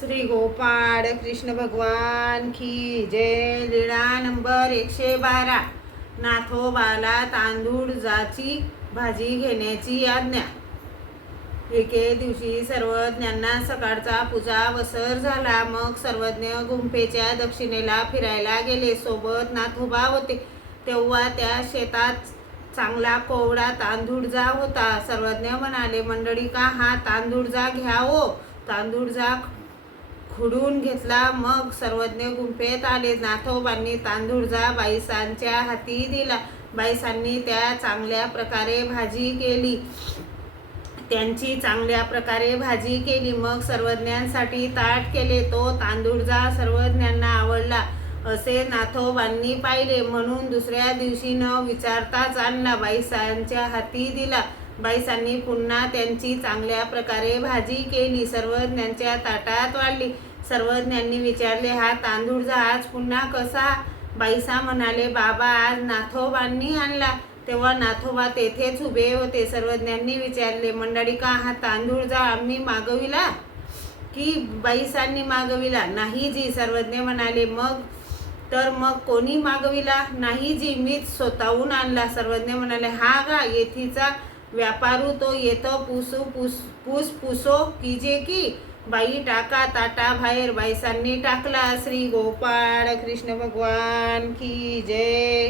श्री गोपाळ कृष्ण भगवान की जय। लीळा नंबर 112। नाथोबाला तांदूळ जाची भाजी घेण्याची आज्ञा। एके दिवशी सर्वज्ञांना सकाळचा पूजा वसर झाला। मग सर्वज्ञ गुंफेच्या दक्षिणेला फिरायला गेले। सोबत नाथोबा होते। तेव्हा त्या शेतात चांगला कोवळा तांदूळ जा होता। सर्वज्ञ म्हणाले, मंडळी का हा तांदूळ जा घ्या हो। तांदूळ जा खुडून घेतला। मग सर्वज्ञ गुंफेत आले। नाथोबांनी तांदूळ जा बाईसांच्या हाती दिला। बाईसांनी त्या चांगल्या प्रकारे भाजी केली। त्यांची चांगल्या प्रकारे भाजी केली। मग सर्वज्ञांसाठी ताट केले। तो तांदूळ जा सर्वज्ञांना आवडला असे नाथोबांनी पाहिले, म्हणून दुसऱ्या दिवशी न विचारताच आणला, बाईसांच्या हाती दिला। बाईसांनी पुन्हा त्यांची चांगल्या प्रकारे भाजी केली, सर्वज्ञांच्या ताटात वाढली। सर्वज्ञांनी विचारले, हा तांदूळ जा आज पुन्हा कसा? बाईसा म्हणाले, बाबा आज नाथोबांनी आणला। तेव्हा नाथोबा तेथेच उभे होते। सर्वज्ञांनी विचारले, मंडळी का हा तांदूळ जा आम्ही मागविला की बाईसांनी मागविला? नाही जी। सर्वज्ञ म्हणाले, मग कोणी मागविला? नाही जी, मीच स्वतःहून आणला। सर्वज्ञ म्हणाले, हा का येथीचा व्यापारू? तो येतो पुसो कीजे की? बाई टाका ताटाबाहेर। बाईसांनी टाकला। श्री गोपाळ कृष्ण भगवान की जय।